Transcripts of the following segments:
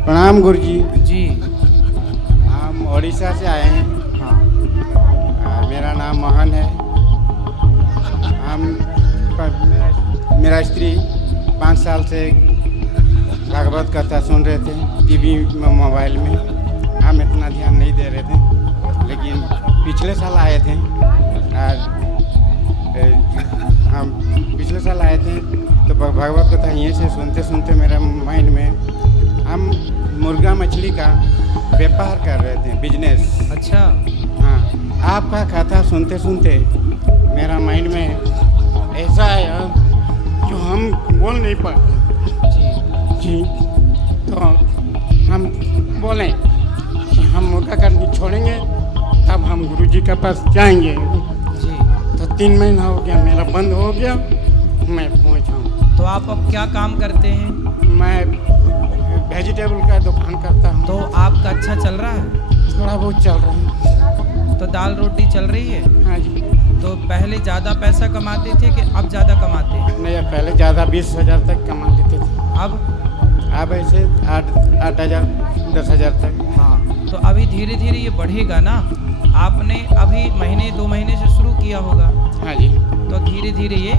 प्रणाम गुरुजी। जी। हम उड़ीसा से आए हैं। हाँ। मेरा नाम मोहन है। हम मेरा स्त्री 5 साल से भागवत कथा सुन रहे थे टीवी में, मोबाइल में। हम इतना ध्यान नहीं दे रहे थे, लेकिन पिछले साल आए थे और हम पिछले साल आए थे तो भागवत कथा यहीं से सुनते सुनते मेरे माइंड में हम मुर्गा मछली का व्यापार कर रहे थे, बिजनेस। अच्छा। हाँ, आपका कथा सुनते सुनते मेरा माइंड में ऐसा आया जो हम बोल नहीं पाते। जी, तो हम बोले कि हम मुर्गा करनी छोड़ेंगे, तब हम गुरुजी के पास जाएंगे। जी। तो 3 महीना हो गया, मेरा बंद हो गया, मैं पहुंचा हूँ। तो आप अब क्या काम करते हैं? मैं वेजिटेबल का दुकान करता हूँ। तो आपका अच्छा चल रहा है? थोड़ा बहुत चल रहा है। तो दाल रोटी चल रही है? हाँ जी। तो पहले ज़्यादा पैसा कमाते थे कि अब ज़्यादा कमाते हैं? नहीं, पहले ज़्यादा 20,000 तक कमा लेते थे। अब ऐसे 8,000 10,000 तक। हाँ, तो अभी धीरे धीरे ये बढ़ेगा ना। आपने अभी महीने 2 महीने से शुरू किया होगा। हाँ जी। तो धीरे धीरे ये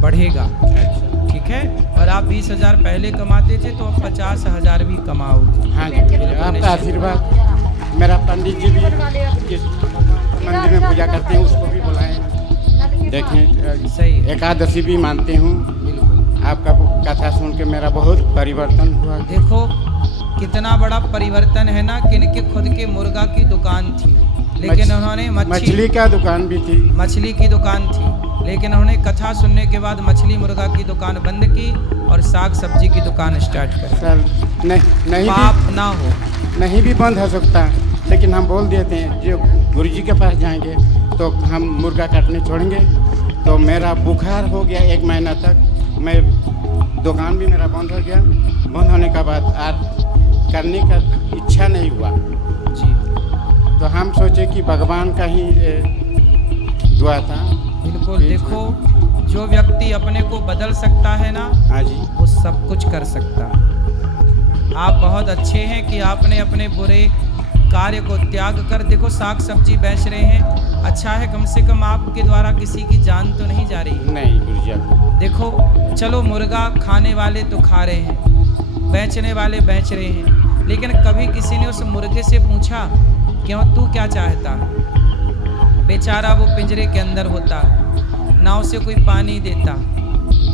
बढ़ेगा। अच्छा। ठीक है। और आप 20,000 पहले कमाते थे तो अब 50,000 भी कमाओगे। हाँ जी, आपका आशीर्वाद। मेरा पंडित जी भी जिस मंदिर में पूजा करते हैं उसको भी बुलाएं। देखें, सही है। एकादशी भी मानते हूँ। बिल्कुल। आपका कथा सुन के मेरा बहुत परिवर्तन हुआ। देखो कितना बड़ा परिवर्तन है ना। कि इनके खुद के मुर्गा की दुकान थी, लेकिन उन्होंने मछली का दुकान भी थी। मछली की दुकान थी, लेकिन उन्होंने कथा सुनने के बाद मछली मुर्गा की दुकान बंद की और साग सब्जी की दुकान स्टार्ट कर। सर नहीं पाप ना हो। नहीं भी बंद हो सकता, लेकिन हम बोल देते हैं जो गुरुजी के पास जाएंगे तो हम मुर्गा काटने छोड़ेंगे। तो मेरा बुखार हो गया 1 महीना तक। मैं दुकान भी मेरा बंद हो गया। बंद होने के बाद आज करने का इच्छा नहीं हुआ जी। तो हम सोचे कि भगवान का ही दुआ था। बिल्कुल। देखो, जो व्यक्ति अपने को बदल सकता है ना, हाँ जी, वो सब कुछ कर सकता है। आप बहुत अच्छे हैं कि आपने अपने बुरे कार्य को त्याग कर देखो साग सब्जी बेच रहे हैं। अच्छा है, कम से कम आपके द्वारा किसी की जान तो नहीं जा रही है। नहीं गुरुजी। देखो, चलो मुर्गा खाने वाले तो खा रहे हैं, बेचने वाले बेच रहे हैं, लेकिन कभी किसी ने उस मुर्गे से पूछा क्यों, तू क्या चाहता है? बेचारा वो पिंजरे के अंदर होता, ना उसे कोई पानी देता,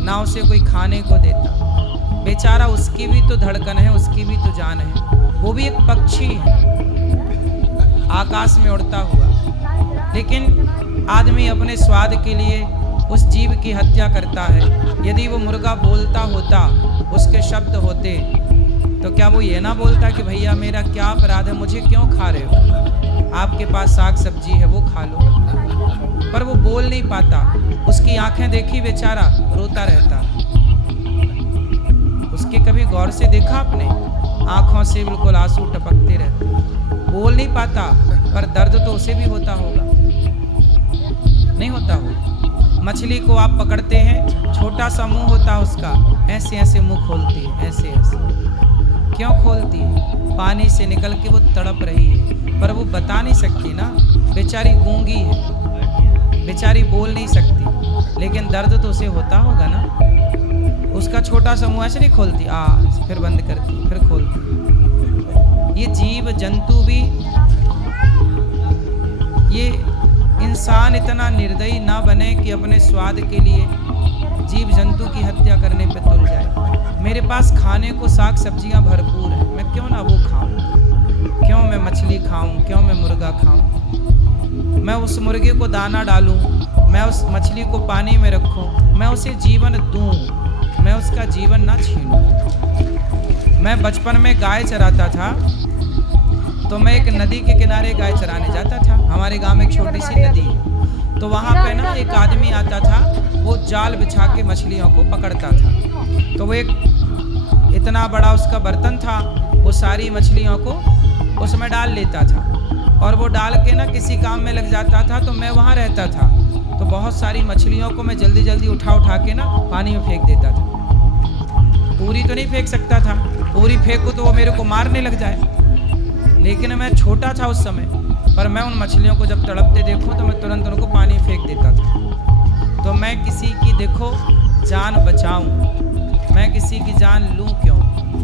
ना उसे कोई खाने को देता। बेचारा, उसकी भी तो धड़कन है, उसकी भी तो जान है। वो भी एक पक्षी है आकाश में उड़ता हुआ, लेकिन आदमी अपने स्वाद के लिए उस जीव की हत्या करता है। यदि वो मुर्गा बोलता होता, उसके शब्द होते, तो क्या वो ये ना बोलता कि भैया मेरा क्या अपराध है, मुझे क्यों खा रहे हो? आपके पास साग सब्जी है, वो खा लो। पर वो बोल नहीं पाता। उसकी आंखें देखी, बेचारा रोता रहता। उसके कभी गौर से देखा आपने? आंखों से बिल्कुल आंसू टपकते रहते। बोल नहीं पाता, पर दर्द तो उसे भी होता होगा, नहीं होता हो? मछली को आप पकड़ते हैं, छोटा सा मुंह होता है उसका, ऐसे ऐसे मुंह खोलती है, ऐसे ऐसे। क्यों खोलती है? पानी से निकल के वो तड़प रही है, पर वो बता नहीं सकती ना। बेचारी गूंगी है, बेचारी बोल नहीं सकती, लेकिन दर्द तो उसे होता होगा ना। उसका छोटा सा मुंह ऐसे नहीं खोलती, फिर बंद करती, फिर खोलती। ये जीव जंतु भी, ये इंसान इतना निर्दयी ना बने कि अपने स्वाद के लिए जीव जंतु की हत्या करने पे तुल जाए। मेरे पास खाने को साग सब्जियां भरपूर है, मैं क्यों ना वो खाऊं? क्यों मैं मछली खाऊं? क्यों मैं मुर्गा खाऊं? मैं उस मुर्गे को दाना डालूं, मैं उस मछली को पानी में रखूं, मैं उसे जीवन दूं, मैं उसका जीवन ना छीनूं। मैं बचपन में गाय चराता था, तो मैं एक नदी के किनारे गाय चराने जाता था। हमारे गांव में एक छोटी सी नदी है, तो वहाँ पे ना एक आदमी आता था, वो जाल बिछा के मछलियों को पकड़ता था। तो वो एक इतना बड़ा उसका बर्तन था, वो सारी मछलियों को उसमें डाल लेता था, और वो डाल के ना किसी काम में लग जाता था। तो मैं वहाँ रहता था, तो बहुत सारी मछलियों को मैं जल्दी जल्दी उठा के ना पानी में फेंक देता था। पूरी तो नहीं फेंक सकता था, पूरी फेंकूँ तो वो मेरे को मारने लग जाए। लेकिन मैं छोटा था उस समय, पर मैं उन मछलियों को जब तड़पते देखूं तो मैं तुरंत उनको पानी फेंक देता था। तो मैं किसी की देखो जान बचाऊं, मैं किसी की जान लूं क्यों?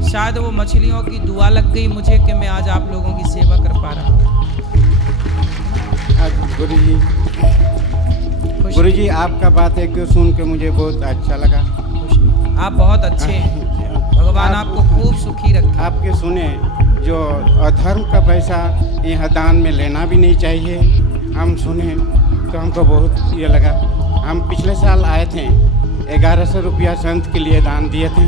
शायद वो मछलियों की दुआ लग गई मुझे कि मैं आज आप लोगों की सेवा कर पा रहा हूँ। गुरु जी आपका बात एक सुन के मुझे बहुत अच्छा लगा। आप बहुत अच्छे हैं, भगवान आपको खूब सुखी रखे। आपके सुने जो अधर्म का पैसा यहाँ दान में लेना भी नहीं चाहिए, हम सुने तो हमको बहुत ये लगा। हम पिछले साल आए थे, 1100 रुपया संत के लिए दान दिए थे।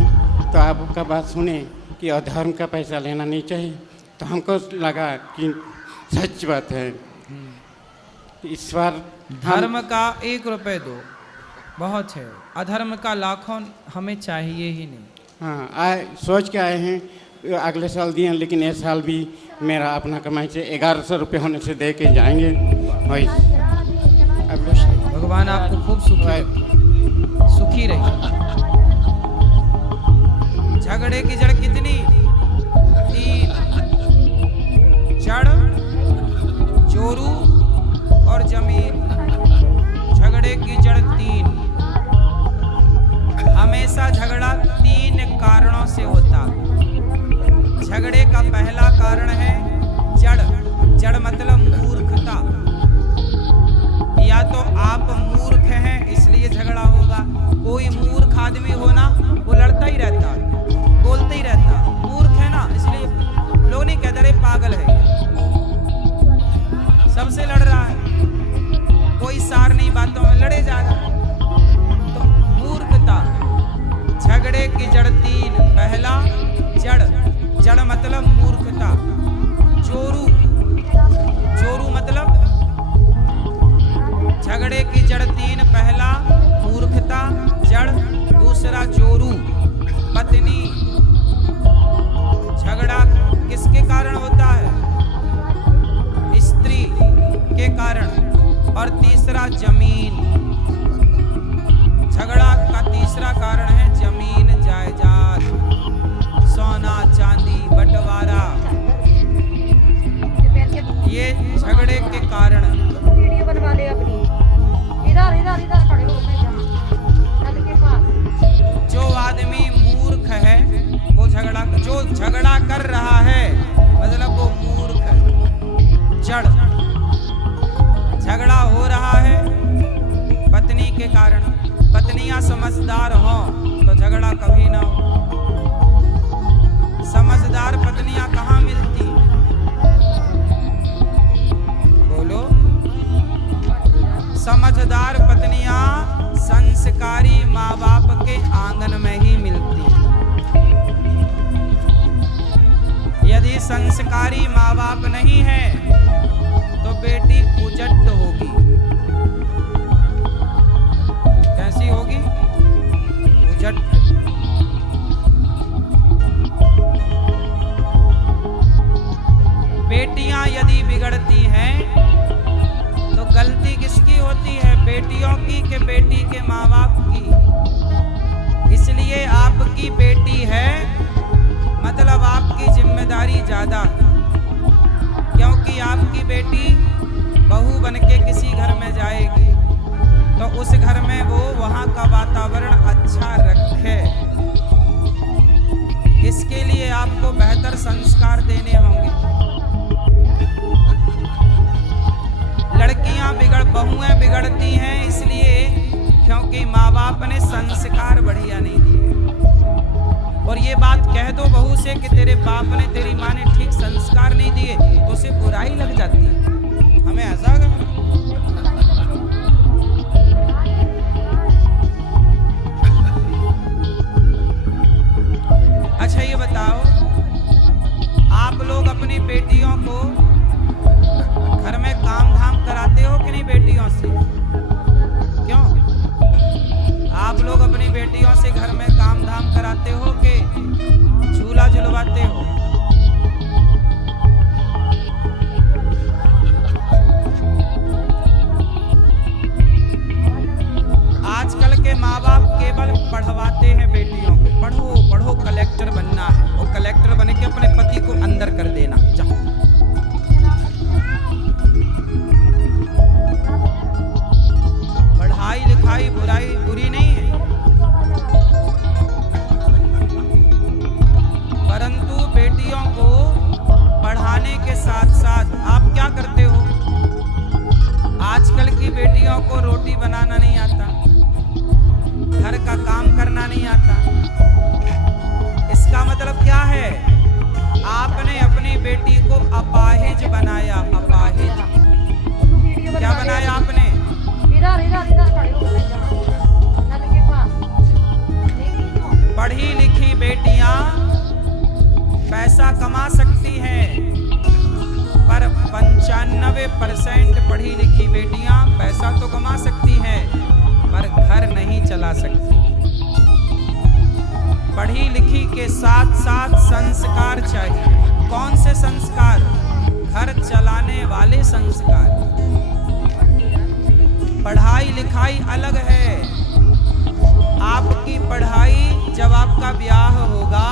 तो आपका बात सुने कि अधर्म का पैसा लेना नहीं चाहिए, तो हमको लगा कि सच बात है। इस बार धर्म का 1 रुपये दो बहुत है, अधर्म का लाखों हमें चाहिए ही नहीं। हाँ, सोच के आए हैं अगले साल दिए, लेकिन इस साल भी मेरा अपना कमाई से 1100 रुपये होने से दे के जाएंगे। वही भगवान आपको खूब सुखी रही। झगड़े की जड़ कितनी? 3। जड़, जोरू और जमीन। झगड़े की जड़ 3। हमेशा झगड़ा 3 कारणों से होता। झगड़े का पहला कारण है जड़। जड़ मतलब मूर्खता। या तो आप मूर्ख हैं इसलिए झगड़ा होगा। कोई मूर्ख आदमी हो ना, वो लड़ता ही रहता, बोलते ही रहता। मूर्ख है ना, इसलिए लोग नहीं कहते रे पागल है, सबसे लड़ रहा है, कोई सार नहीं, बातों में लड़े जा रहा है। तो मूर्खता। झगड़े की जड़ 3। पहला जड़, जड़ मतलब मूर्खता। जोरू, जोरू मतलब झगड़े की जड़ 3। पहला मूर्खता जड़, दूसरा जोरू पत्नी। झगड़ा किसके कारण होता है? स्त्री के कारण। और तीसरा जमीन। झगड़ा का तीसरा कारण है जमीन जायदाद, सोना चांदी बंटवारा। ये झगड़े के कारण। वीडियो बनवा ले अपनी। इधर इधर इधर खड़े हो नल के पास। जो आदमी मूर्ख है वो झगड़ा, जो झगड़ा कर रहा है मतलब वो मूर्ख है। जड़, झगड़ा हो रहा है पत्नी के कारण। पत्नियां समझदार हों तो झगड़ा कभी ना हो। समझदार पत्नियां कहाँ मिलती? बोलो। समझदार पत्नियां संस्कारी माँ बाप के आंगन में ही मिलती। यदि संस्कारी माँ बाप नहीं है तो बेटी उजट होगी। कैसी होगी? उजट। बेटियां यदि बिगड़ती हैं तो गलती किसकी होती है? बेटियों की कि बेटी के माँ बाप की? इसलिए आपकी बेटी है मतलब आपकी जिम्मेदारी ज्यादा, क्योंकि आपकी बेटी बहू बनके किसी घर में जाएगी तो उस घर में वो वहाँ का वातावरण अच्छा रखे। इसके लिए आपको बेहतर संस्कार देने होंगे। लड़कियां बहुएं बिगड़ती हैं इसलिए क्योंकि माँ बाप ने संस्कार बढ़िया नहीं दिए। और ये बात कह दो बहू से कि तेरे बाप ने, तेरी माँ ने ठीक संस्कार नहीं दिए तो उसे बुराई लग जाती है। हमें ऐसा अच्छा ये बताओ, आप लोग अपनी बेटियों को घर में काम धाम कराते हो कि नहीं? बेटियों से क्यों? आप लोग अपनी बेटियों से घर में काम धाम कराते हो कि झूला झुलवाते हो? आजकल के माँ बाप केवल पढ़वाते हैं बेटियों को, पढ़ो पढ़ो कलेक्टर बनना है। वो कलेक्टर आपकी बेटियों को रोटी बनाना नहीं आता, घर का काम करना नहीं आता। इसका मतलब क्या है? आपने अपनी बेटी को अपाहिज बनाया। अपाहिज क्या बनाया आपने? इधर इधर इधर खड़े हो गए जहाँ नल के पास। देखी तो पढ़ी लिखी बेटियां पैसा कमा सकती हैं, पर 95% पढ़ी लिखी बेटियां पैसा तो कमा सकती हैं, पर घर नहीं चला सकती। पढ़ी लिखी के साथ साथ संस्कार चाहिए। कौन से संस्कार? घर चलाने वाले संस्कार। पढ़ाई लिखाई अलग है। आपकी पढ़ाई जब आपका ब्याह होगा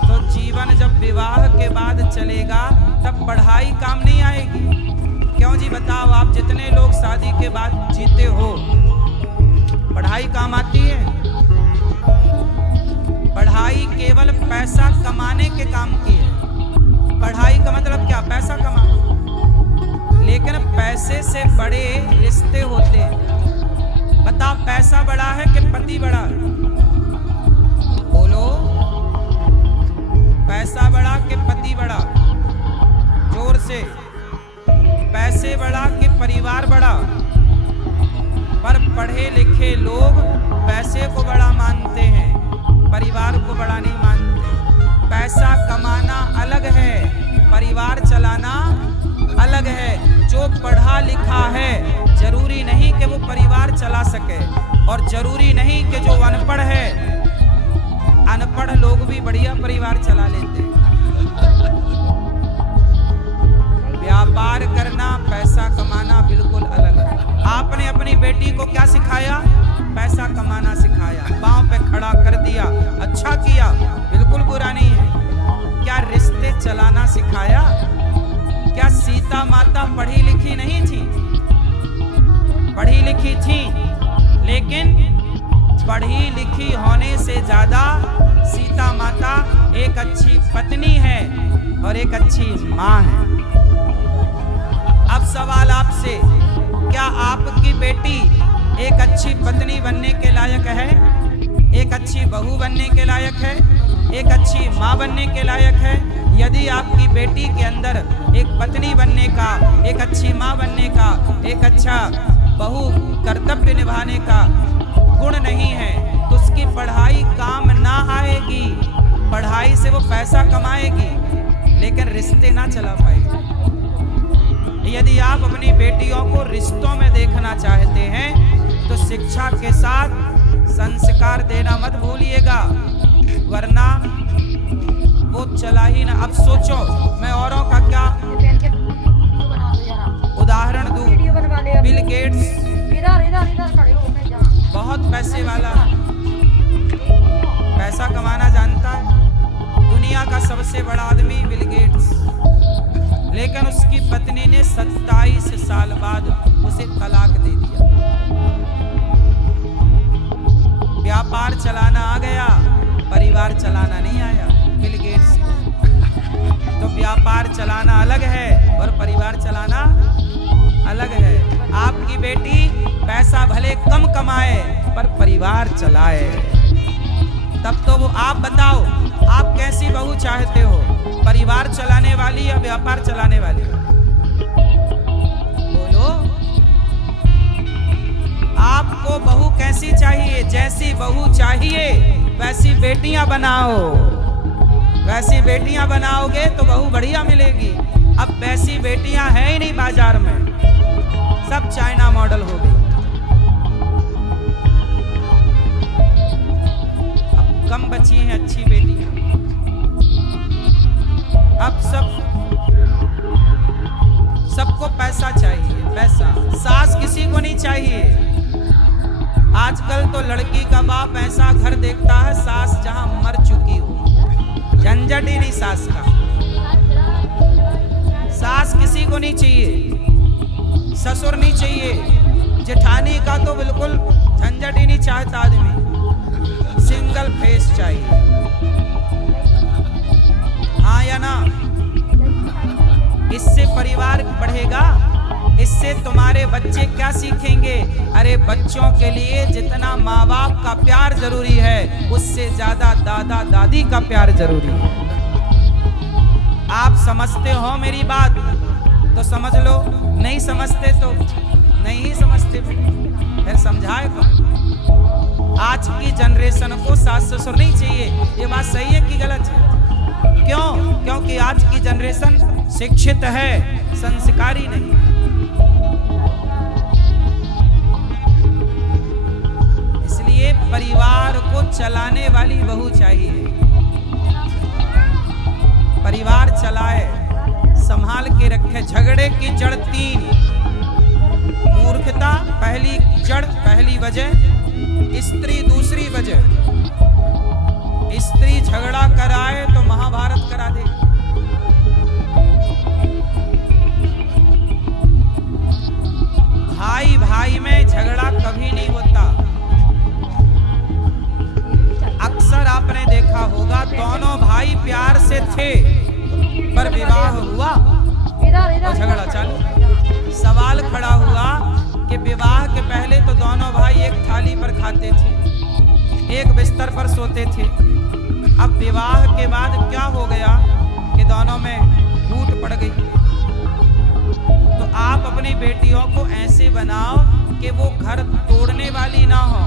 तो जीवन जब विवाह के बाद चलेगा तब पढ़ाई काम नहीं आएगी। क्यों जी बताओ? आप जितने लोग शादी के बाद जीते हो, पढ़ाई काम आती है? पढ़ाई केवल पैसा कमाने के काम की है। पढ़ाई का मतलब क्या? पैसा कमा। लेकिन पैसे से बड़े रिश्ते होते हैं। बताओ, पैसा बड़ा है कि पति बड़ा है? बोलो, पैसा बड़ा कि पति बड़ा? जोर से। पैसे बड़ा कि परिवार बड़ा? पर पढ़े लिखे लोग पैसे को बड़ा मानते हैं, परिवार को बड़ा नहीं मानते। पैसा कमाना अलग है, परिवार चलाना अलग है। जो पढ़ा लिखा है जरूरी नहीं कि वो परिवार चला सके, और जरूरी नहीं कि जो अनपढ़ है, अनपढ़ लोग भी बढ़िया परिवार चला लेते हैं। व्यापार करना, पैसा कमाना बिल्कुल अलग है। आपने अपनी बेटी को क्या सिखाया? पैसा कमाना सिखाया, पांव पे खड़ा कर दिया। अच्छा किया, बिल्कुल बुरा नहीं है। क्या रिश्ते चलाना सिखाया? क्या सीता माता पढ़ी लिखी नहीं थी? पढ़ी लिखी थी, लेकिन पढ़ी लिखी होने से ज्यादा सीता माता एक अच्छी पत्नी है और एक अच्छी माँ है। अब सवाल आपसे, क्या आपकी बेटी एक अच्छी पत्नी बनने के लायक है? एक अच्छी बहू बनने के लायक है? एक अच्छी माँ बनने के लायक है? यदि आपकी बेटी के अंदर एक पत्नी बनने का, एक अच्छी माँ बनने का, एक अच्छा बहू कर्तव्य निभाने का गुण नहीं है, तो उसकी पढ़ाई काम ना आएगी। पढ़ाई से वो पैसा कमाएगी, लेकिन रिश्ते ना चला पाएगी। यदि आप अपनी बेटियों को रिश्तों में देखना चाहते हैं तो शिक्षा के साथ संस्कार देना मत भूलिएगा, वरना वो चला ही ना। अब सोचो, मैं औरों का क्या उदाहरण दूं? वीडियो बनवा ले। बिल गेट्स इधर इधर इधर खड़े हो गए जहाँ बहुत पैसे वाला, पैसा कमाना जानता है, दुनिया का सबसे बड़ा आदमी बिल गेट्स। लेकिन उसकी पत्नी ने 27 साल बाद उसे तलाक दे दिया। व्यापार चलाना आ गया, परिवार चलाना नहीं आया बिल गेट्स को। तो व्यापार चलाना अलग है और परिवार चलाना अलग है। आपकी बेटी पैसा भले कम कमाए पर परिवार चलाए, तब तो वो। आप बताओ, आप कैसी बहू चाहते हो? परिवार चलाने वाली या व्यापार चलाने वाली? बोलो, आपको बहू कैसी चाहिए? जैसी बहू चाहिए वैसी बेटियां बनाओ। वैसी बेटियां बनाओगे तो बहू बढ़िया मिलेगी। अब वैसी बेटियां हैं ही नहीं बाजार में, सब चाइना मॉडल हो गई। अब कम बची हैं अच्छी बेटियां। अब सबको पैसा चाहिए, पैसा। सास किसी को नहीं चाहिए। आजकल तो लड़की का बाप ऐसा घर देखता है सास जहां मर चुकी हो, झंझट ही नहीं सास का। सास किसी को नहीं चाहिए, ससुर नहीं चाहिए, जेठानी का तो बिल्कुल झंझट ही नहीं चाहता आदमी। सिंगल फेस चाहिए, हाँ या ना? इससे परिवार बढ़ेगा? इससे तुम्हारे बच्चे क्या सीखेंगे? अरे बच्चों के लिए जितना माँ बाप का प्यार जरूरी है, उससे ज्यादा दादा दादी का प्यार जरूरी है। आप समझते हो मेरी बात तो समझ लो, नहीं समझते तो नहीं ही समझते, फिर समझाए कौन? आज की जनरेशन को सास ससुर नहीं चाहिए। ये बात सही है कि गलत है? क्यों? क्योंकि आज की जनरेशन शिक्षित है, संस्कारी नहीं। इसलिए परिवार को चलाने वाली बहू चाहिए, परिवार चलाए, संभाल के रखे। झगड़े की जड़ 3, मूर्खता पहली जड़, पहली वजह, स्त्री दूसरी वजह। स्त्री झगड़ा कराए तो महाभारत करा दे। भाई भाई में झगड़ा कभी नहीं होता। अक्सर आपने देखा होगा दोनों भाई प्यार से थे, पर विवाह हुआ तो झगड़ा चालू। सवाल खड़ा हुआ कि विवाह के पहले तो दोनों भाई एक थाली पर खाते थे, एक बिस्तर पर सोते थे। अब विवाह के बाद क्या हो गया कि दोनों में फूट पड़ गई। तो आप अपनी बेटियों को ऐसे बनाओ कि वो घर तोड़ने वाली ना हो,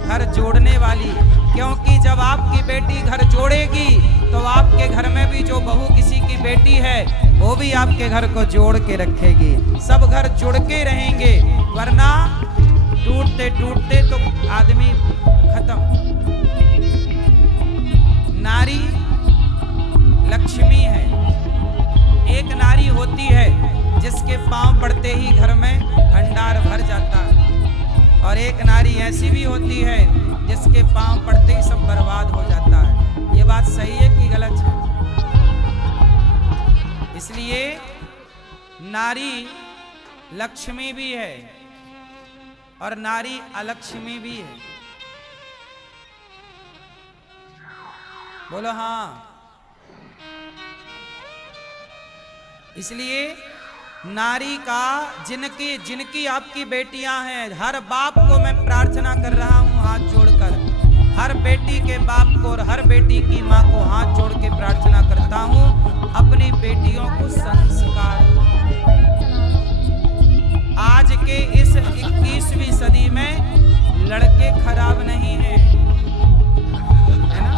घर जोड़ने वाली। क्योंकि जब आपकी बेटी घर जोड़ेगी तो आपके घर में भी जो बहू किसी की बेटी है वो भी आपके घर को जोड़ के रखेगी। सब घर जुड़ के रहेंगे, वरना टूटते टूटते तो आदमी खत्म। नारी लक्ष्मी है। एक नारी होती है जिसके पांव पड़ते ही घर में भंडार भर जाता है, और एक नारी ऐसी भी होती है जिसके पांव पड़ते ही सब बर्बाद हो जाता है। ये बात सही है कि गलत है? इसलिए नारी लक्ष्मी भी है और नारी अलक्ष्मी भी है। बोलो हाँ। इसलिए नारी का जिनकी आपकी बेटियां हैं, हर बाप को मैं प्रार्थना कर रहा हूं हाथ जोड़कर, हर बेटी के बाप को और हर बेटी की माँ को हाथ जोड़ के प्रार्थना करता हूं, अपनी बेटियों को संस्कार। आज के इस 21वीं सदी में लड़के खराब नहीं हैं, है ना?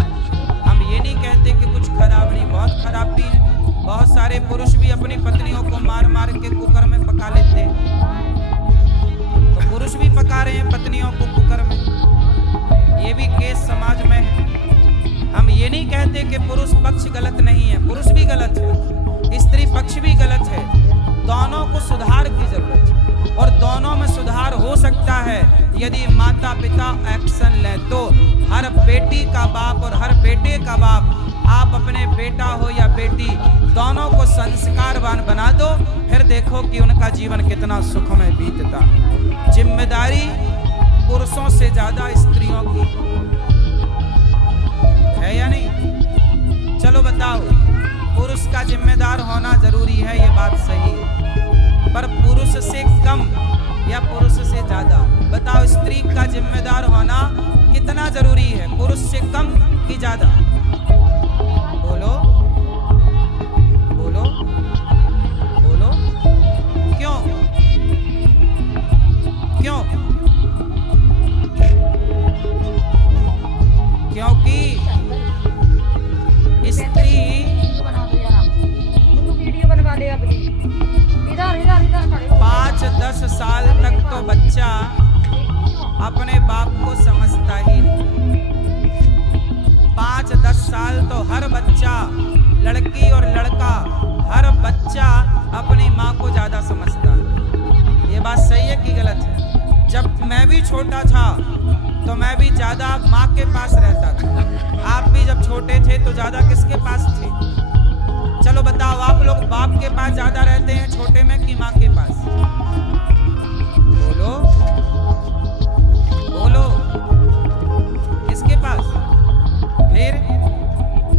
हम ये नहीं कहते कि कुछ खराब नहीं, बहुत खराब भी है। बहुत सारे पुरुष भी अपनी पत्नियों को मार मार के कुकर में पका लेते हैं। तो पुरुष भी पका रहे हैं पत्नियों को कुकर में, ये भी केस समाज में है। हम ये नहीं कहते कि पुरुष पक्ष गलत नहीं है, पुरुष भी गलत है, स्त्री पक्ष भी गलत है। दोनों को सुधार की जरूरत है, और दोनों में सुधार हो सकता है यदि माता पिता एक्शन लें। तो हर बेटी का बाप और हर बेटे का बाप, आप अपने बेटा हो या बेटी, दोनों को संस्कारवान बना दो, फिर देखो कि उनका जीवन कितना सुखमय बीतता। जिम्मेदारी पुरुषों से ज्यादा स्त्रियों की है या नहीं? चलो बताओ, पुरुष का जिम्मेदार होना जरूरी है, ये बात सही है, पर पुरुष से कम या पुरुष से ज्यादा? बताओ, स्त्री का जिम्मेदार होना कितना जरूरी है, पुरुष से कम कि ज्यादा? बोलो बोलो बोलो। क्यों? क्यों? क्योंकि स्त्री वीडियो बनवा ले अपनी। इधर इधर इधर खड़े हो। 5-10 साल तक तो बच्चा अपने बाप को समझता ही नहीं। 5-10 साल तो हर बच्चा, लड़की और लड़का, हर बच्चा अपनी माँ को ज्यादा समझता है। ये बात सही है कि गलत है? जब मैं भी छोटा था तो मैं भी ज्यादा माँ के पास रहता था। आप भी जब छोटे थे तो ज्यादा किसके पास थे? चलो बताओ, आप लोग बाप के पास ज्यादा रहते हैं छोटे में कि माँ के पास? बोलो बोलो, किसके पास? फिर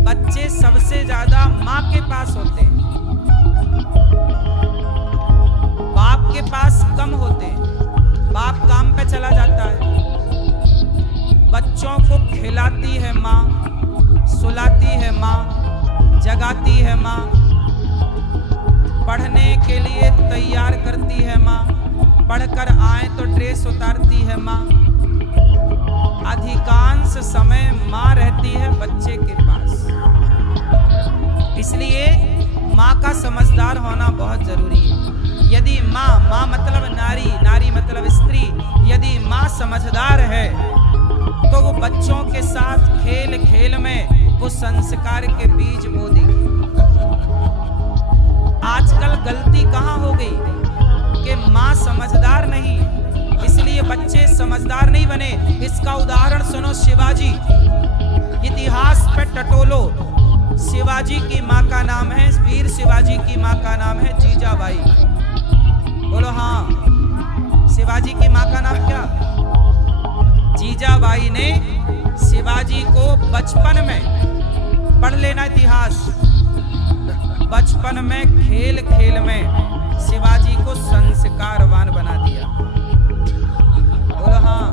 बच्चे सबसे ज्यादा माँ के पास होते हैं। बाप कम होते हैं। बाप काम पे चला जाता है, बच्चों को खिलाती है माँ, सुलाती है माँ, जगाती है माँ, पढ़ने के लिए तैयार करती है माँ, पढ़कर आए तो ड्रेस उतारती है माँ। अधिकांश समय माँ रहती है बच्चे के पास, इसलिए माँ का समझदार होना बहुत जरूरी है। यदि माँ मतलब नारी, नारी मतलब स्त्री, यदि माँ समझदार है तो वो बच्चों के साथ खेल खेल में वो संस्कार के बीज बो देगी। आजकल गलती कहाँ हो गई कि माँ समझदार नहीं, इसलिए बच्चे समझदार नहीं बने। इसका उदाहरण सुनो, शिवाजी, इतिहास पे टटोलो। शिवाजी की माँ का नाम है, वीर शिवाजी की माँ का नाम है जीजाबाई। बोलो हाँ, शिवाजी की माँ का नाम क्या? जीजाबाई ने शिवाजी को बचपन में, पढ़ लेना इतिहास, बचपन में खेल खेल में शिवाजी को संस्कारवान बना दिया। बोलो हाँ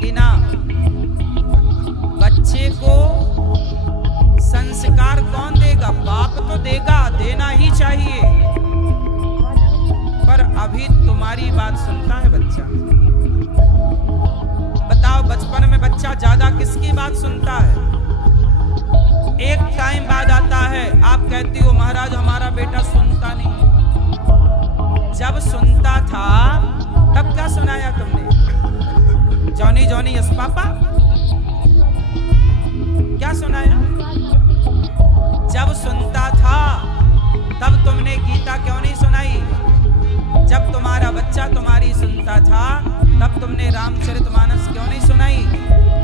कि ना? बच्चे को संस्कार कौन देगा? बाप तो देगा, देना ही चाहिए। पर अभी तुम्हारी बात सुनता है बच्चा? बताओ, बचपन में बच्चा ज्यादा किसकी बात सुनता है? एक टाइम बाद आता है, आप कहती हो महाराज हमारा बेटा सुनता नहीं। जब सुनता था तब क्या सुनाया तुमने? जॉनी जॉनी यस पापा, क्या सुनाया? जब सुनता था तब तुमने गीता क्यों नहीं सुनाई? जब तुम्हारा बच्चा तुम्हारी सुनता था तब तुमने रामचरितमानस क्यों नहीं सुनाई?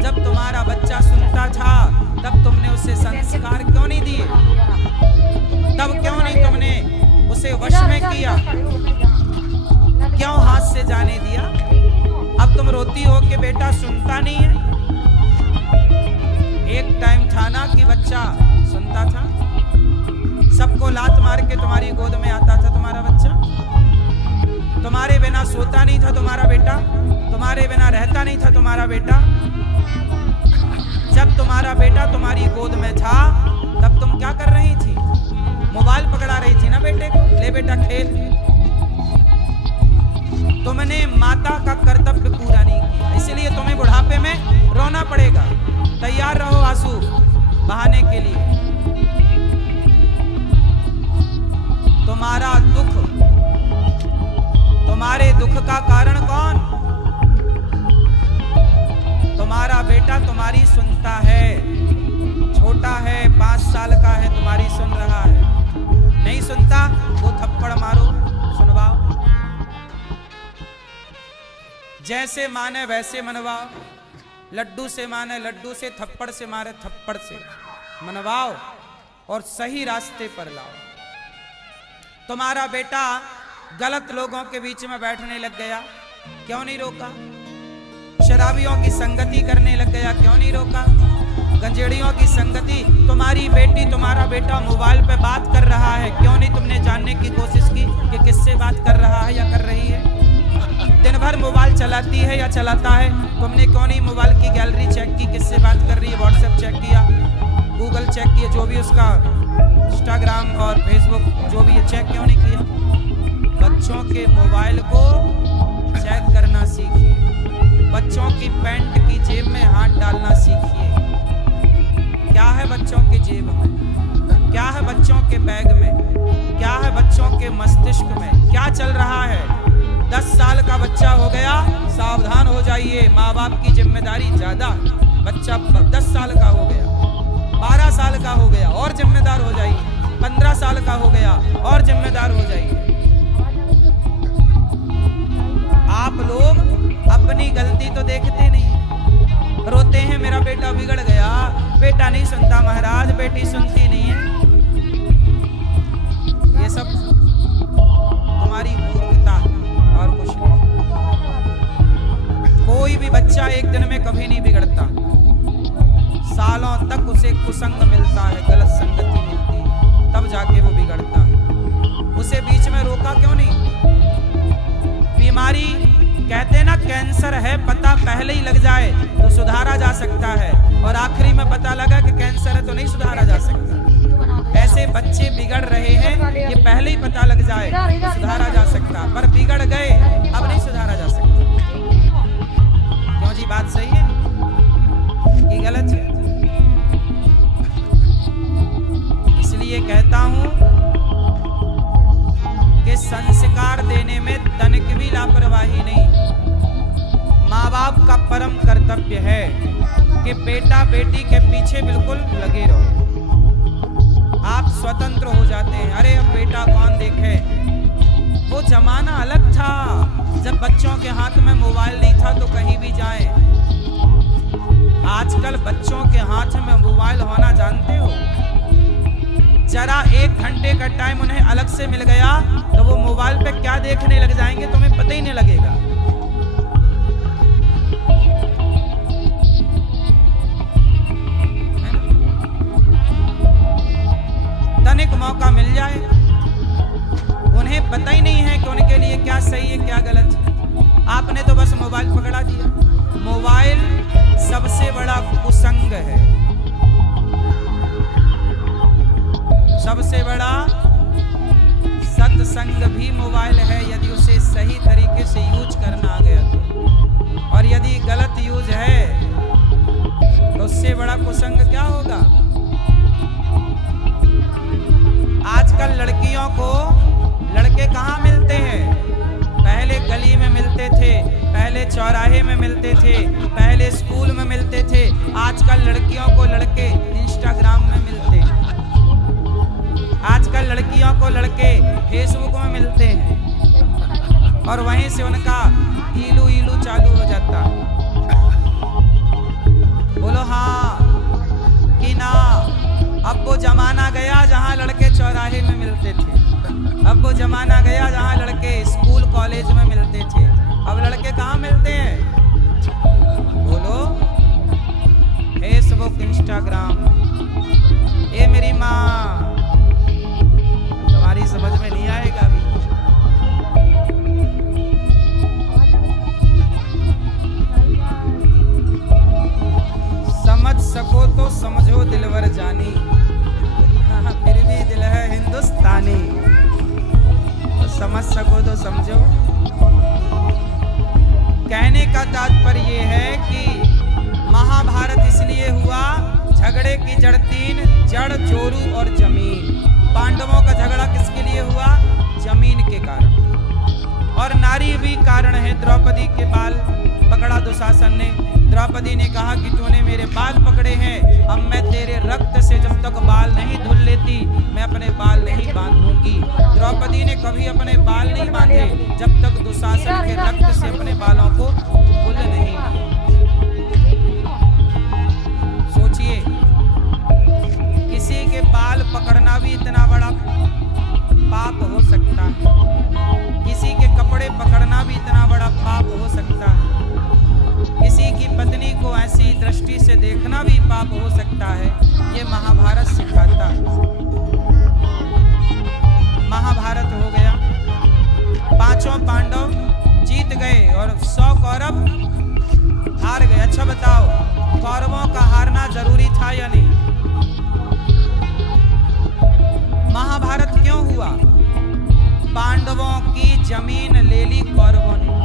जब तुम्हारा बच्चा सुनता था तब तुमने उसे संस्कार क्यों नहीं दिए? तब क्यों नहीं तुमने उसे वश में किया? क्यों हाथ से जाने दिया? अब तुम रोती हो कि बेटा सुनता नहीं है। एक टाइम था ना कि बच्चा सुनता था, सबको लात मार के तुम्हारी गोद में आता था तुम्हारा बच्चा, तुम्हारे बिना सोता नहीं था तुम्हारा बेटा, तुम्हारे बिना रहता नहीं था तुम्हारा बेटा। जब तुम्हारा बेटा तुम्हारी गोद में था तब तुम क्या कर रही थी? मोबाइल पकड़ा रही थी ना बेटे को, ले बेटा खेल। तुमने माता का कर्तव्य पूरा नहीं किया, इसलिए तुम्हें बुढ़ापे में रोना पड़ेगा। तैयार रहो आंसू बहाने के लिए। तुम्हारा दुख, तुम्हारे दुख का कारण कौन? तुम्हारा बेटा तुम्हारी सुनता है, छोटा है, 5 साल का है, तुम्हारी सुन रहा है। नहीं सुनता तो थप्पड़ मारो, सुनवाओ। जैसे माने वैसे मनवाओ, लड्डू से माने लड्डू से, थप्पड़ से मारे थप्पड़ से मनवाओ और सही रास्ते पर लाओ। तुम्हारा बेटा गलत लोगों के बीच में बैठने लग गया, क्यों नहीं रोका? शराबियों की संगति करने लग गया, क्यों नहीं रोका? गंजेड़ियों की संगति, तुम्हारी बेटी तुम्हारा बेटा मोबाइल पे बात कर रहा है, क्यों नहीं तुमने जानने की कोशिश की कि किससे बात कर रहा है या कर रही है? दिन भर मोबाइल चलाती है या चलाता है, तुमने क्यों नहीं मोबाइल की गैलरी चेक की, किससे बात कर रही है? व्हाट्सएप चेक किया, गूगल चेक किया, जो भी उसका इंस्टाग्राम और फेसबुक जो भी है, चेक क्यों नहीं किया? बच्चों के मोबाइल को चेक करना सीखिए, बच्चों की पैंट की जेब में हाथ डालना सीखिए। क्या है बच्चों के जेब में? क्या है बच्चों के बैग में? क्या है बच्चों के मस्तिष्क में? क्या चल रहा है? 10 साल का बच्चा हो गया, सावधान हो जाइए, माँ बाप की जिम्मेदारी ज्यादा। बच्चा 10 साल का हो गया, 12 साल का हो गया और जिम्मेदार हो जाइए, 15 साल का हो गया और जिम्मेदार हो जाइए। आप लोग अपनी गलती तो देखते नहीं, रोते हैं मेरा बेटा बिगड़ गया, बेटा नहीं सुनता महाराज, बेटी सुनती नहीं है। ये सब तुम्हारी मूर्खता और कुछ नहीं। कोई भी बच्चा एक दिन में कभी नहीं बिगड़ता, सालों तक उसे कुसंग मिलता है, गलत संगति मिलती है, तब जाके वो बिगड़ता है। उसे बीच में रोका क्यों नहीं? कैंसर है पता पहले ही लग जाए तो सुधारा जा सकता है, और आखिरी में पता लगा कि कैंसर है तो नहीं सुधारा जा सकता। ऐसे बच्चे बिगड़ रहे हैं, ये पहले ही पता लग जाए तो सुधारा जा सकता, पर बिगड़ गए अब नहीं सुधारा जा सकता। क्यों जी, बात सही है कि गलत है? इसलिए कहता हूं कि संस्कार देने में तनिक भी लापरवाही नहीं। माँ बाप का परम कर्तव्य है कि बेटा बेटी के पीछे बिल्कुल लगे रहो। आप स्वतंत्र हो जाते हैं, अरे अब बेटा कौन देखे। वो जमाना अलग था जब बच्चों के हाथ में मोबाइल नहीं था तो कहीं भी जाएं। आजकल बच्चों के हाथ में मोबाइल होना जानते हो, जरा 1 घंटे का टाइम उन्हें अलग से मिल गया तो वो मोबाइल पे क्या देखने लग जाएंगे तुम्हें पता ही नहीं लगेगा। तनिक मौका मिल जाए, उन्हें पता ही नहीं है कि उनके लिए क्या सही है क्या गलत है। आपने तो बस मोबाइल पकड़ा दिया। मोबाइल सबसे बड़ा कुसंग है, सबसे बड़ा सत्संग भी मोबाइल है यदि उसे सही तरीके से यूज करना आ गया तो। और यदि गलत यूज है तो उससे बड़ा कुसंग क्या होगा। आजकल लड़कियों को लड़के कहाँ मिलते हैं? पहले गली में मिलते थे, पहले चौराहे में मिलते थे, पहले स्कूल में मिलते थे। आजकल लड़कियों को लड़के इंस्टाग्राम में मिलते हैं, आजकल लड़कियों को लड़के फेसबुक में मिलते हैं और वहीं से उनका इलू इलू चालू हो जाता। बोलो हाँ कि ना? अब वो जमाना गया जहाँ लड़के चौराहे में मिलते थे, अब वो जमाना गया जहाँ लड़के स्कूल कॉलेज में मिलते थे। अब लड़के कहाँ मिलते हैं? बोलो, फेसबुक इंस्टाग्राम। ये मेरी माँ, तुम्हारी समझ में नहीं आएगा अभी। समझ सको तो समझो दिलवर जानी, हाँ फिर भी दिल है हिंदुस्तानी। तो समझ सको तो समझो। कहने का तात्पर्य ये है कि महाभारत इसलिए हुआ, झगड़े की जड़ 3, जड़, जोरू और जमीन। पांडवों का झगड़ा किसके लिए हुआ? जमीन के कारण। और नारी भी कारण है। द्रौपदी के बाल पकड़ा दुशासन ने। द्रौपदी ने कहा कि तूने मेरे बाल पकड़े हैं, अब मैं तेरे रक्त से जब तक बाल नहीं धुल लेती मैं अपने बाल नहीं बांधूंगी। द्रौपदी ने कभी अपने बाल नहीं बांधे जब तक दुशासन के रक्त से अपने बालों को धुल नहीं। सोचिए, किसी के बाल पकड़ना भी इतना बड़ा पाप हो सकता है, किसी के कपड़े पकड़ना भी इतना बड़ा पाप हो सकता है, किसी की पत्नी को ऐसी दृष्टि से देखना भी पाप हो सकता है। ये महाभारत सिखाता है। महाभारत हो गया, 5 पांडव जीत गए और 100 कौरव हार गए। अच्छा बताओ, कौरवों का हारना जरूरी था या नहीं? महाभारत क्यों हुआ? पांडवों की जमीन ले ली कौरवों ने।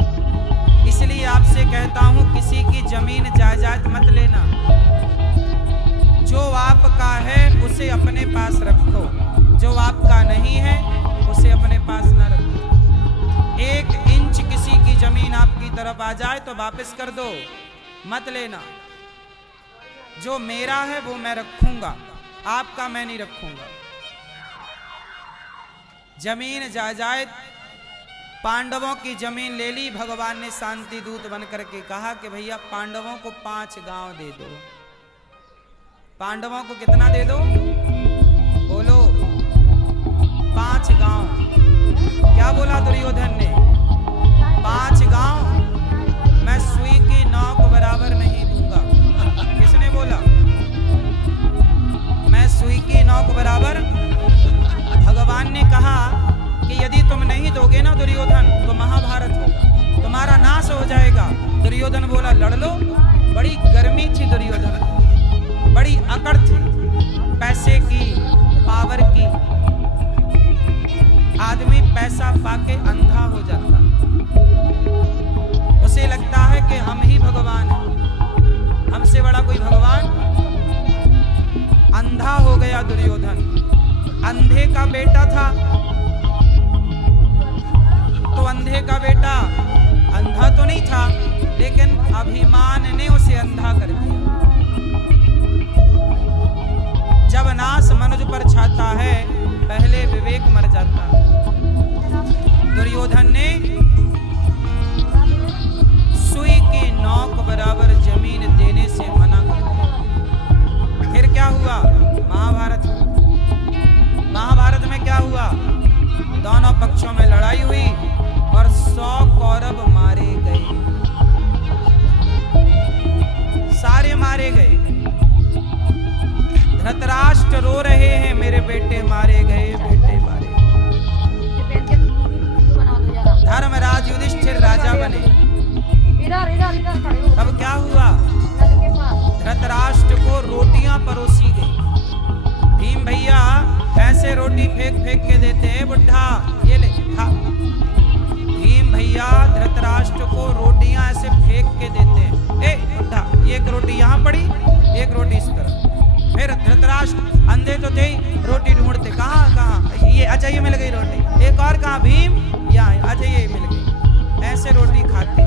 इसलिए आपसे कहता हूं, किसी की जमीन जायदाद मत लेना। जो आपका है उसे अपने पास रखो, जो आपका नहीं है उसे अपने पास न रखो। 1 इंच किसी की जमीन आपकी तरफ आ जाए तो वापस कर दो, मत लेना। जो मेरा है वो मैं रखूंगा, आपका मैं नहीं रखूंगा। जमीन जायदाद, पांडवों की जमीन ले ली। भगवान ने शांति दूत बनकर के कहा कि भैया पांडवों को 5 गांव दे दो। पांडवों को कितना दे दो? बोलो, 5 गांव। क्या बोला दुर्योधन ने? 5 गांव मैं सुई की नौक बराबर नहीं दूंगा। किसने बोला? मैं सुई की नौक बराबर। भगवान ने कहा कि यदि तुम नहीं दोगे ना दुर्योधन तो महाभारत होगा। तुम्हारा नाश हो जाएगा। दुर्योधन बोला लड़ लो। बड़ी गर्मी थी दुर्योधन, बड़ी अकड़ थी पैसे की, पावर की। आदमी पैसा पाके अंधा हो जाता, उसे लगता है कि हम ही भगवान हैं, हमसे बड़ा कोई भगवान। अंधा हो गया दुर्योधन। अंधे का बेटा था तो अंधे का बेटा अंधा तो नहीं था, लेकिन अभिमान ने उसे अंधा कर दिया। जब नाश मनुष्य पर छाता है, पहले विवेक मर जाता है। दुर्योधन ने सुई की नोक बराबर जमीन देने से मना कर दिया। फिर क्या हुआ? महाभारत में क्या हुआ? दोनों पक्षों में लड़ाई हुई और 100 कौरव मारे गए, सारे मारे गए। धृतराष्ट्र रो रहे हैं, मेरे बेटे मारे गए, बेटे मारे गए। धर्मराज युधिष्ठिर राजा बने। अब क्या हुआ? धृतराष्ट्र को रोटियां परोसी गई। भीम भैया ऐसे रोटी फेंक फेंक के देते हैं, बुढ़ा ये ले खा। भीम भैया धृतराष्ट्र को रोटियां ऐसे फेंक के देते हैं। ए बुढ़ा, एक रोटी यहाँ पड़ी, एक रोटी इस तरफ। फिर धृतराष्ट्र अंधे तो थे, रोटी ढूंढते, कहाँ ये, अच्छा ये मिल गई रोटी, एक और कहाँ? भीम यहाँ, अच्छा ये मिल गई। ऐसे रोटी खाते।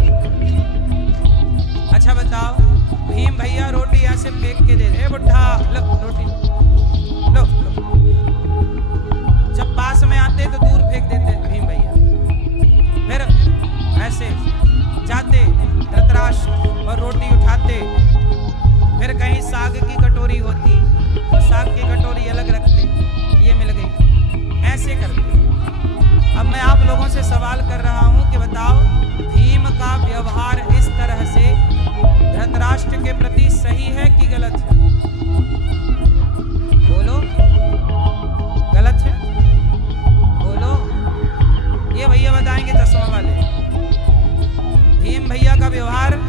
अच्छा बताओ, भीम भैया रोटी ऐसे फेंक के दे रहे, बुढ़ा लो रोटी लो, लो। जब पास में आते तो दूर फेंक देते भीम भैया। फिर ऐसे जाते धृतराष्ट्र और रोटी उठाते। फिर कहीं साग की कटोरी होती तो साग की कटोरी अलग रखते, ये मिल गई। ऐसे करते। अब मैं आप लोगों से सवाल कर रहा हूं कि बताओ, भीम का व्यवहार इस तरह से धृतराष्ट्र के प्रति सही है कि गलत है? बोलो, गलत है? बोलो। ये भैया बताएंगे चश्मा वाले। भीम भैया का व्यवहार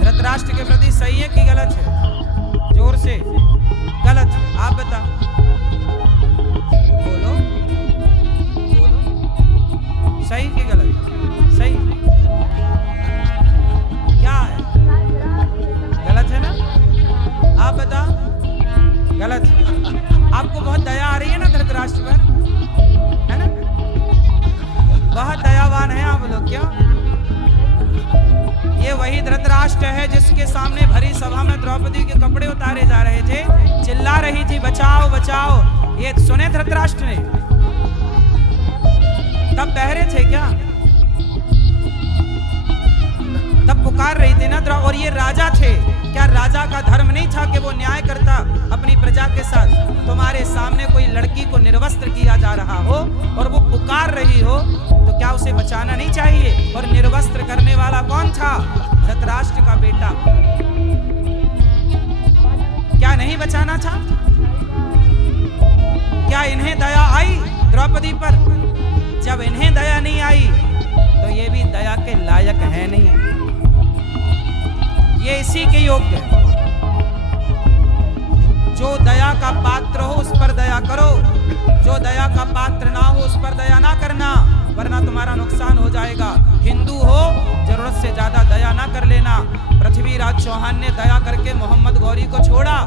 धृतराष्ट्र के प्रति सही है कि गलत है? जोर से। गलत है। आप बता, बोलो बोलो, सही कि गलत? सही। क्या है? गलत है ना? आप बता। गलत है। आपको बहुत दया आ रही है ना धृतराष्ट्र पर, है ना? बहुत दयावान है आप लोग। क्या ये वही धृतराष्ट्र है जिसके सामने भरी सभा में द्रौपदी के कपड़े उतारे जा रहे थे, चिल्ला रही थी बचाओ बचाओ? ये सुने धृतराष्ट्र ने? तब बहरे थे क्या? तब पुकार रही थी ना। और ये राजा थे, क्या राजा का धर्म नहीं था कि वो न्याय करता अपनी प्रजा के साथ? तुम्हारे सामने कोई लड़की को निर्वस्त्र किया जा रहा हो और वो पुकार रही हो, तो क्या उसे बचाना नहीं चाहिए? और निर्वस्त्र करने वाला कौन था? धृतराष्ट्र का बेटा। क्या नहीं बचाना था? क्या इन्हें दया आई द्रौपदी पर? जब इन्हें दया नहीं आई तो ये भी दया के लायक है नहीं, ये इसी के योग्य है। जो दया का पात्र हो उस पर दया करो, जो दया का पात्र ना हो उस पर दया ना करना, वरना तुम्हारा नुकसान हो जाएगा। हिंदू हो, जरूरत से ज्यादा दया ना कर लेना। पृथ्वीराज चौहान ने दया करके मोहम्मद गौरी को छोड़ा,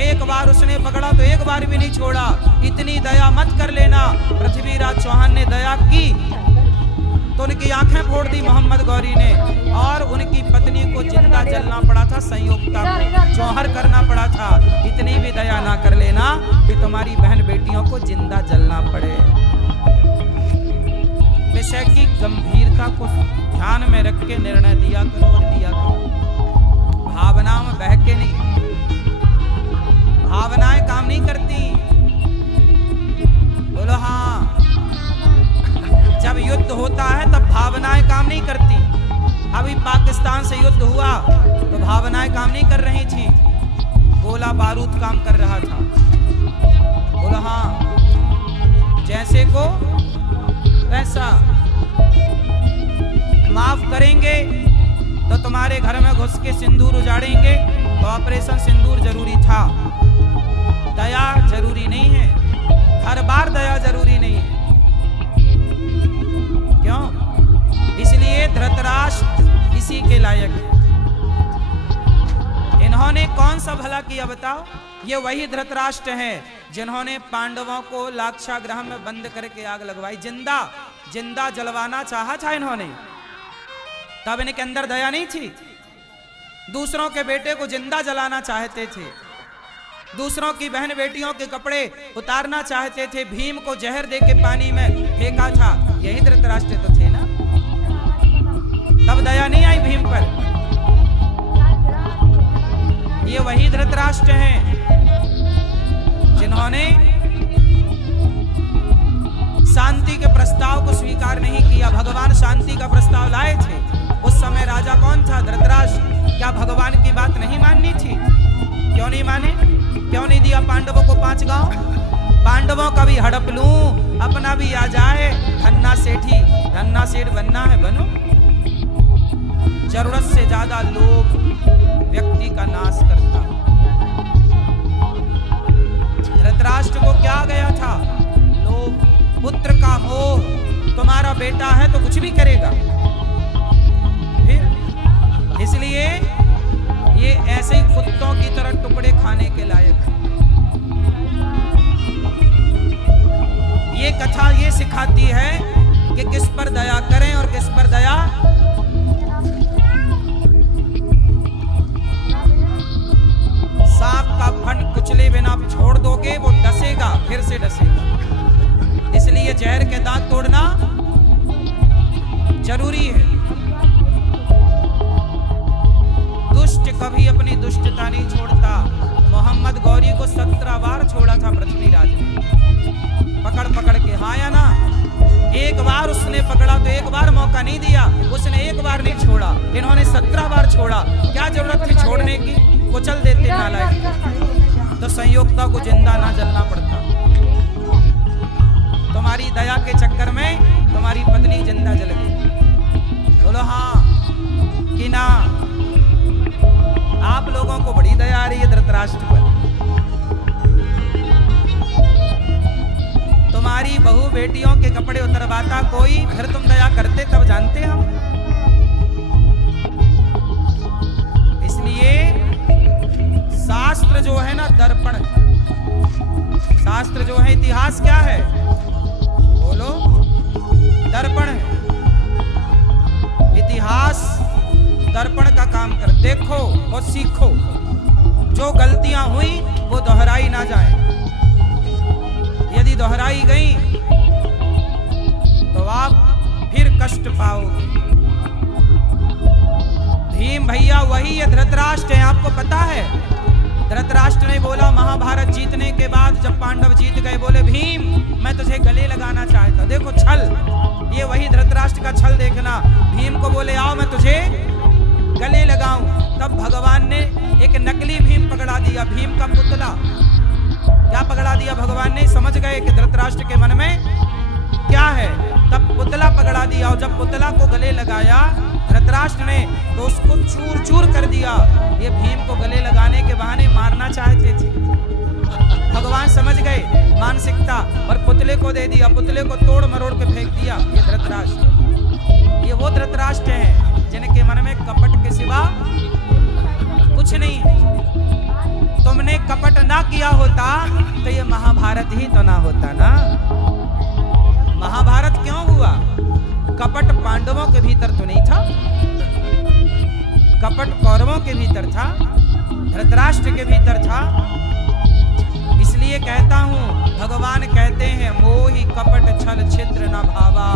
एक बार उसने पकड़ा तो एक बार भी नहीं छोड़ा। इतनी दया मत कर लेना। पृथ्वीराज चौहान ने दया की तो उनकी आंखें फोड़ दी मोहम्मद गौरी ने, और उनकी पत्नी को जिंदा जलना पड़ा था, संयोक्ता को जौहर करना पड़ा था। इतनी भी दया ना कर लेना कि तुम्हारी बहन बेटियों को जिंदा जलना पड़े। विषय की गंभीरता को ध्यान में रख के निर्णय दिया करो और लिया करो। भावनाओं में बह के नहीं। भावनाएं काम नहीं करती। बोलो हाँ। जब युद्ध होता है तब भावनाएं काम नहीं करती। अभी पाकिस्तान से युद्ध हुआ तो भावनाएं काम नहीं कर रही थी, गोला बारूद काम कर रहा था। बोलो हाँ। जैसे को वैसा। माफ उसके सिंदूर उजाड़ेंगे तो ऑपरेशन सिंदूर जरूरी था। दया जरूरी नहीं है, हर बार दया जरूरी नहीं है। क्यों? इसलिए धृतराष्ट्र इसी के लायक है। इन्होंने कौन सा भला किया बताओ? ये वही धृतराष्ट्र हैं जिन्होंने पांडवों को लाक्षागृह में बंद करके आग लगवाई। जिंदा जिंदा जलवाना चाहा था इन्होंने, तब इनके अंदर दया नहीं थी। दूसरों के बेटे को जिंदा जलाना चाहते थे, दूसरों की बहन बेटियों के कपड़े उतारना चाहते थे, भीम को जहर दे के पानी में फेंका था। यही धृतराष्ट्र तो थे ना, तब दया नहीं आई भीम पर। ये वही धृतराष्ट्र हैं जिन्होंने शांति के प्रस्ताव को स्वीकार नहीं किया। भगवान शांति का प्रस्ताव लाए थे, उस समय राजा कौन था? धृतराष्ट्र। क्या भगवान की बात नहीं माननी थी? क्यों नहीं माने? क्यों नहीं दिया पांडवों को 5 गांव? पांडवों का भी हड़प लूं, अपना भी आ जाए। धन्ना सेठ बनना है, बनो। जरूरत से ज्यादा लोभ व्यक्ति का नाश करता है। धृतराष्ट्र को क्या गया था? लोभ, पुत्र का मोह। तुम्हारा बेटा है तो कुछ भी करेगा। फिर इसलिए ये ऐसे ही कुत्तों की तरह टुकड़े खाने के लायक है। ये कथा ये सिखाती है कि किस पर दया करें और किस पर दया। सांप का फन कुचले बिना छोड़ दोगे, वो डसेगा, फिर से डसेगा। इसलिए जहर के दांत तोड़ना जरूरी है। दुष्ट कभी अपनी दुष्टता नहीं छोड़ता। मोहम्मद गौरी को 17 बार छोड़ा था पृथ्वीराज ने, पकड़ पकड़ के। हाँ या ना? एक बार उसने पकड़ा तो एक बार मौका नहीं दिया, उसने एक बार नहीं छोड़ा। इन्होंने 17 बार छोड़ा। क्या जरूरत थी छोड़ने की? कुचल देते नालायक, तो संयोगता को जिंदा ना जलना पड़ता। तुम्हारी दया के चक्कर में तुम्हारी पत्नी जिंदा जल गई। बोलो हाँ कि ना? आप लोगों को बड़ी दया आ रही है धृतराष्ट्र पर। तुम्हारी बहू बेटियों के कपड़े उतरवाता कोई, फिर तुम दया करते तब जानते हम। इसलिए शास्त्र जो है ना दर्पण, शास्त्र जो है इतिहास क्या है? बोलो, दर्पण है। इतिहास दर्पण का काम कर। देखो और सीखो, जो गलतियां हुई वो दोहराई ना जाए। यदि दोहराई गई तो आप फिर कष्ट पाओगे। भीम भैया वही है धृतराष्ट्र है, आपको पता है। धृतराष्ट्र ने बोला महाभारत जीतने के बाद, जब पांडव जीत गए, बोले भीम मैं तुझे गले लगाना चाहता। देखो छल, ये वही धृतराष्ट्र का छल देखना। भीम को बोले आओ मैं तुझे गले लगाऊं, तब भगवान ने एक नकली भीम पकड़ा दिया, भीम का पुतला। क्या पकड़ा दिया भगवान ने? समझ गए कि धृतराष्ट्र के मन में क्या है, तब पुतला पकड़ा दिया। और जब पुतला को गले लगाया धृतराष्ट्र ने तो उसको चूर चूर कर दिया। ये भीम को गले लगाने के बहाने मारना चाहते थे। भगवान समझ गए मानसिकता और पुतले को दे दिया, पुतले को तोड़ मरोड़ के फेंक दिया। ये धृतराष्ट्र, ये वो धृतराष्ट्र हैं जिनके मन में कपट के सिवा कुछ नहीं है। तुमने कपट ना किया होता तो ये महाभारत ही तो ना होता ना। महाभारत क्यों हुआ? कपट पांडवों के भीतर तो नहीं था, कपट कौरवों के भीतर था, धृतराष्ट्र के भीतर था। इसलिए कहता हूं, भगवान कहते हैं मोहि कपट छल छिद्र न भावा।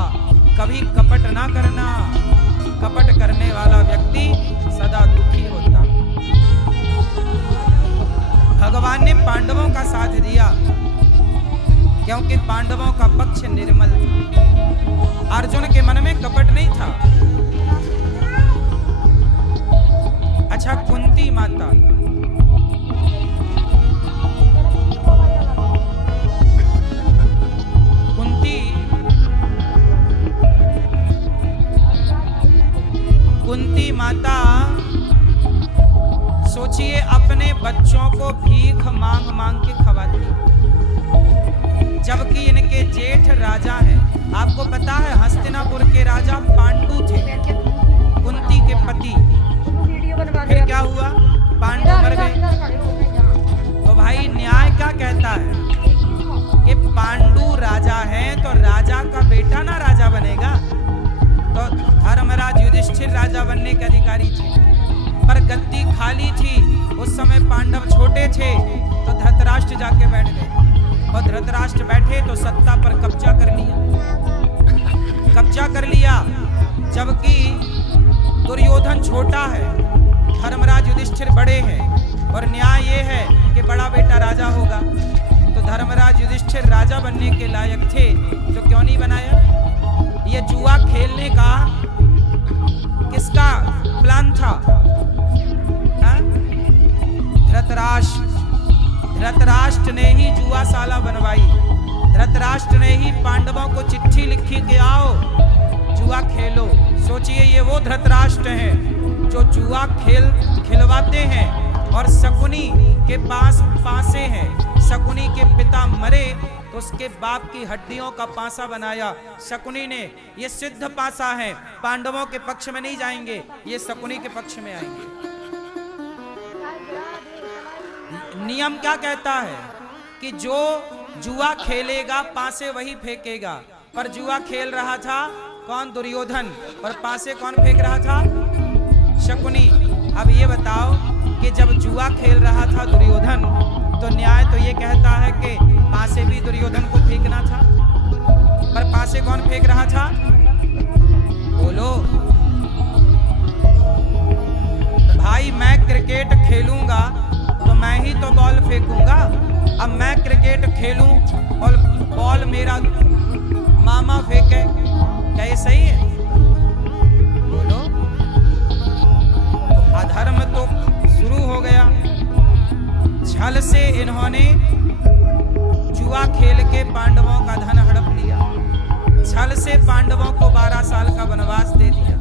कभी कपट ना करना। कपट करने वाला व्यक्ति सदा दुखी होता। भगवान ने पांडवों का साथ दिया क्योंकि पांडवों का पक्ष निर्मल था। अर्जुन के मन में कपट नहीं था। अच्छा, कुंती माता, कुंती माता हस्तिनापुर के राजा पांडु थे, कुंती के पति। वीडियो बनवा फिर क्या हुआ? पांडु मर गए। तो भाई न्याय क्या कहता है कि पांडु राजा है तो राजा का बेटा ना राजा बनेगा। तो धर्मराज युधिष्ठिर राजा बनने के अधिकारी थे, पर गद्दी खाली थी। उस समय पांडव छोटे थे, तो धृतराष्ट्र जाके बैठ गए। और धृतराष्ट्र बैठे तो सत्ता पर कब्जा कर लिया, जबकि दुर्योधन छोटा है, धर्मराज युधिष्ठिर बड़े हैं, और न्याय ये है कि बड़ा बेटा राजा होगा। तो धर्मराज युधिष्ठिर राजा बनने के लायक थे, तो क्यों नहीं बनाया? ये जुआ खेलने का किसका प्लान था? धृतराष्ट्र ने ही जुआशाला बनवाई। धृतराष्ट्र ने ही पांडवों को चिट्ठी लिखी कि आओ जुआ खेलो। सोचिए, ये वो धृतराष्ट्र हैं जो जुआ खिलवाते हैं और शकुनी के पास पासे हैं। शकुनी के पिता मरे तो उसके बाप की हड्डियों का पासा बनाया शकुनी ने। ये सिद्ध पासा है, पांडवों के पक्ष में नहीं जाएंगे, ये शकुनी के पक्ष में आएंगे। नियम क्या कहता है कि जो जुआ खेलेगा पासे वही फेंकेगा। पर जुआ खेल रहा था कौन? दुर्योधन। और पासे कौन फेंक रहा था? शकुनी। अब ये बताओ कि जब जुआ खेल रहा था दुर्योधन, तो न्याय तो ये कहता है कि पासे भी दुर्योधन को फेंकना था, पर पासे कौन फेंक रहा था? बोलो भाई। मैं क्रिकेट खेलूंगा तो मैं ही तो बॉल फेंकूंगा। अब मैं क्रिकेट खेलूं और बॉल मेरा मामा फेंके, क्या ये सही है? बोलो। तो अधर्म तो शुरू हो गया। छल से इन्होंने जुआ खेल के पांडवों का धन हड़प लिया। छल से पांडवों को 12 साल का वनवास दे दिया।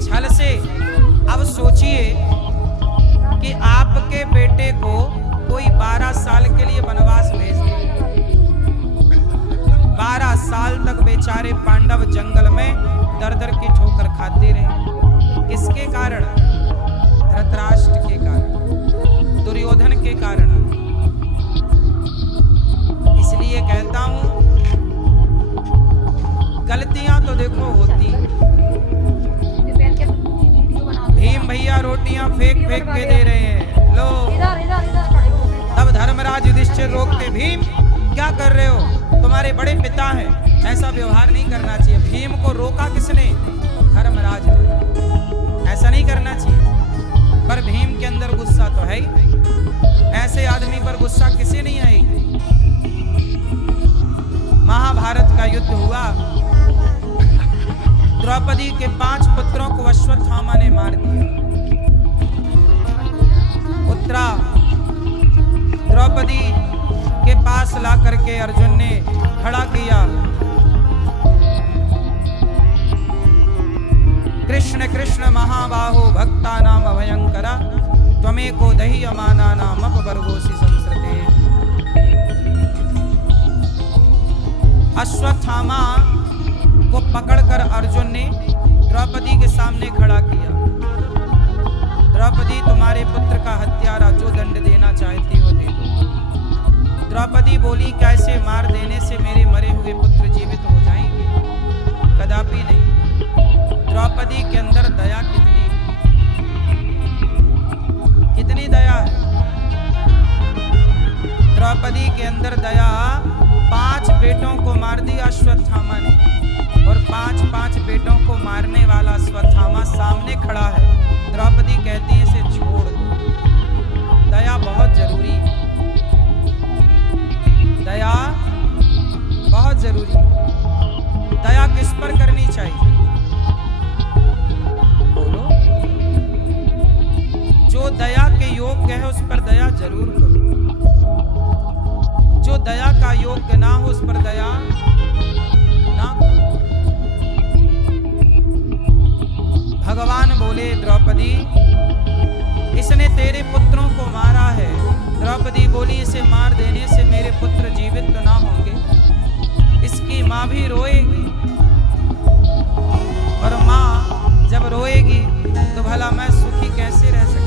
छल से। अब सोचिए कि आपके बेटे को कोई 12 साल के लिए वनवास भेज दे। 12 साल तक बेचारे पांडव जंगल में दर दर की ठोकर खाते रहे। किसके कारण? धृतराष्ट्र के कारण, दुर्योधन के कारण। इसलिए कहता हूं, गलतियां तो देखो होती। भीम भैया रोटियां फेंक फेंक के दे रहे हैं, लो। तब धर्मराज युधिष्ठिर रोकते, भीम क्या कर रहे हो? तुम्हारे बड़े पिता हैं, ऐसा व्यवहार नहीं करना चाहिए। भीम को रोका किसने? धर्मराज ने। ऐसा नहीं करना चाहिए। पर भीम के अंदर गुस्सा तो है ही। ऐसे आदमी पर गुस्सा किसी नहीं आएगी। महाभारत का युद्ध हुआ। द्रौपदी के 5 पुत्रों को अश्वत्थामा ने मार दिया। उत्तरा द्रौपदी के पास ला करके अर्जुन ने खड़ा किया। कृष्ण कृष्ण महाबाहो भक्ता नाम भयंकरा त्वमेको दह्यमाना नाम अपवर्गोसि संसृते। अश्वत्थामा को पकड़कर अर्जुन ने द्रौपदी के सामने खड़ा किया। द्रौपदी, तुम्हारे पुत्र का हत्यारा, जो दंड देना चाहती हो दे दो। द्रौपदी बोली, कैसे? मार देने से मेरे मरे हुए पुत्र जीवित हो जाएंगे? कदापि नहीं। द्रौपदी के अंदर दया कितनी दया है। द्रौपदी के अंदर दया। 5 बेटों को मार दिया अश्वत्थामा ने, और 5 बेटों को मारने वाला अश्वत्थामा सामने खड़ा है। द्रौपदी कहती है, इसे छोड़ दो। दया बहुत जरूरी है। दया बहुत जरूरी है। दया किस पर करनी चाहिए? बोलो। जो दया के योग्य है उस पर दया जरूर करो। जो दया का योग्य ना हो उस पर दया ना करो। भगवान बोले, द्रौपदी इसने तेरे पुत्रों को मारा है। द्रौपदी बोली, इसे मार देने से मेरे पुत्र जीवित तो ना होंगे। इसकी माँ भी रोएगी। जब रोएगी तो भला मैं सुखी कैसे रह सकती